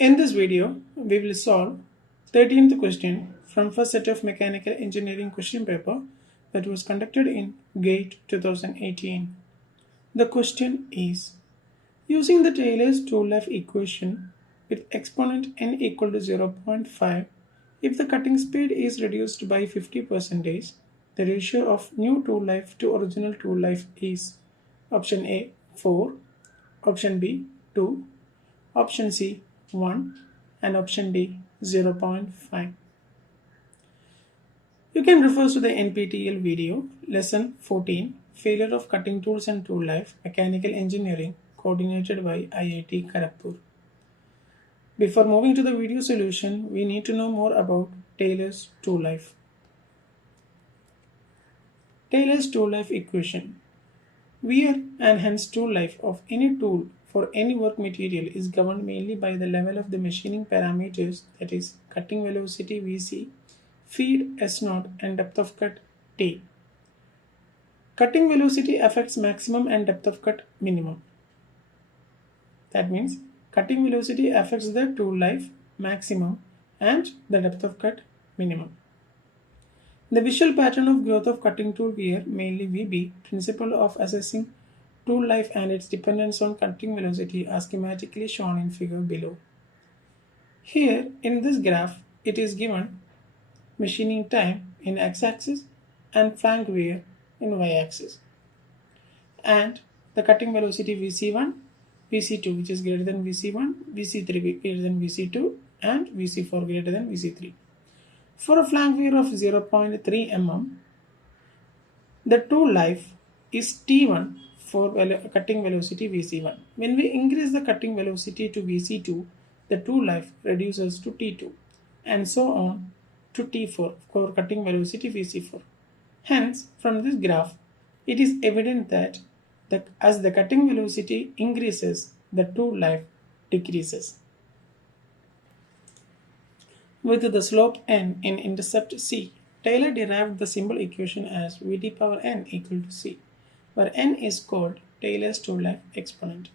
In this video, we will solve 13th question from first set of mechanical engineering question paper that was conducted in GATE 2018. The question is, using the Taylor's two-life equation with exponent n equal to 0.5, if the cutting speed is reduced by 50%, the ratio of new tool-life to original tool-life is option A 4, option B 2, option C 1 and option D 0.5. You can refer to the NPTEL video lesson 14 Failure of Cutting Tools and Tool Life Mechanical Engineering coordinated by IIT Kharagpur. Before moving to the video solution, we need to know more about Taylor's tool life. Taylor's tool life equation. Wear and hence tool life of any tool for any work material is governed mainly by the level of the machining parameters, that is cutting velocity Vc, feed S0 and depth of cut T. Cutting velocity affects maximum and depth of cut minimum. That means cutting velocity affects the tool life maximum and the depth of cut minimum. The visual pattern of growth of cutting tool wear, mainly VB, principle of assessing tool life and its dependence on cutting velocity are schematically shown in figure below. Here in this graph, it is given machining time in x-axis and flank wear in y-axis, and the cutting velocity Vc1, Vc2 which is greater than Vc1, Vc3 greater than Vc2 and Vc4 greater than Vc3. For a flank wear of 0.3 mm, the tool life is T1 for cutting velocity Vc1. When we increase the cutting velocity to Vc2, the tool life reduces to T2 and so on to T4 for cutting velocity Vc4. Hence, from this graph, it is evident that as the cutting velocity increases, the tool life decreases. With the slope n in intercept C, Taylor derived the symbol equation as Vd power n equal to C, where n is called Taylor's tool life exponent.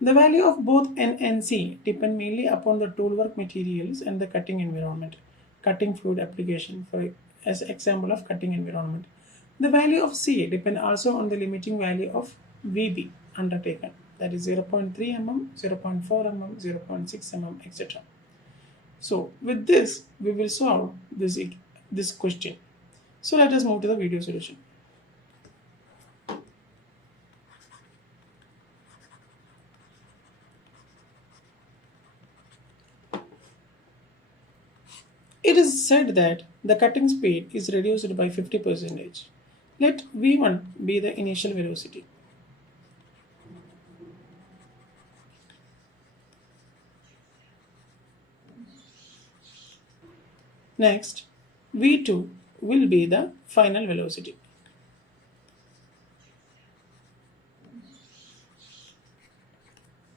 The value of both n and C depend mainly upon the tool work materials and the cutting environment, cutting fluid application as example of cutting environment. The value of C depend also on the limiting value of Vb undertaken, that is 0.3 mm, 0.4 mm, 0.6 mm, etc. So with this, we will solve this question. So let us move to the video solution. It is said that the cutting speed is reduced by 50%. Let V1 be the initial velocity. Next, V2 will be the final velocity.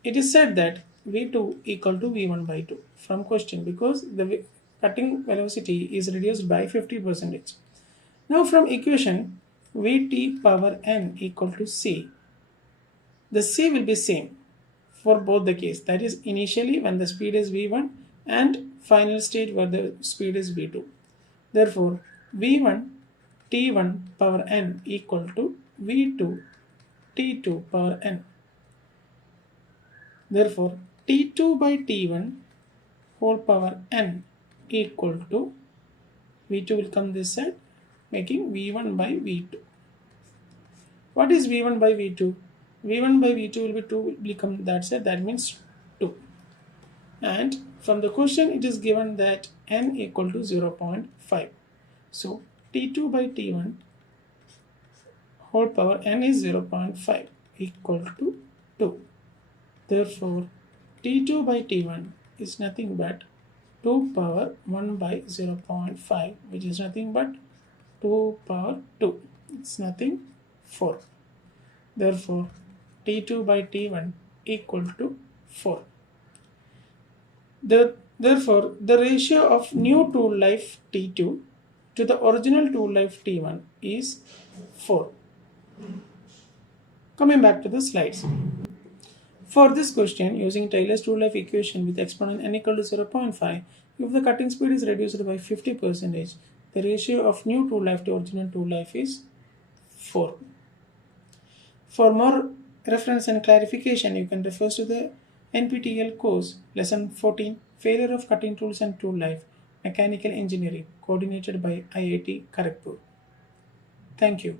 It is said that V2 equal to V1 by 2 from question because the cutting velocity is reduced by 50%. Now from equation Vt power n equal to C, the C will be same for both the case, that is initially when the speed is V1 and final state where the speed is V2. Therefore, V1 T1 power n equal to V2 T2 power n. Therefore, T2 by T1 whole power n equal to V2 will come this side, making V1 by V2. What is V1 by V2? V1 by V2 will be 2 will become that side, that means 2. And from the question it is given that n equal to 0.5. So T2 by T1 whole power n is 0.5 equal to 2. Therefore, T2 by T1 is nothing but 2 power 1 by 0.5, which is nothing but 2 power 2. It's nothing 4. Therefore, T2 by T1 equal to 4. Therefore, the ratio of new tool life T2 to the original tool life T1 is 4. Coming back to the slides. For this question, using Taylor's true life equation with exponent n equal to 0.5, if the cutting speed is reduced by 50%, the ratio of new true life to original true life is 4. For more reference and clarification, you can refer to the NPTEL course, Lesson 14, Failure of Cutting Tools and Tool Life, Mechanical Engineering, coordinated by IIT Kharagpur. Thank you.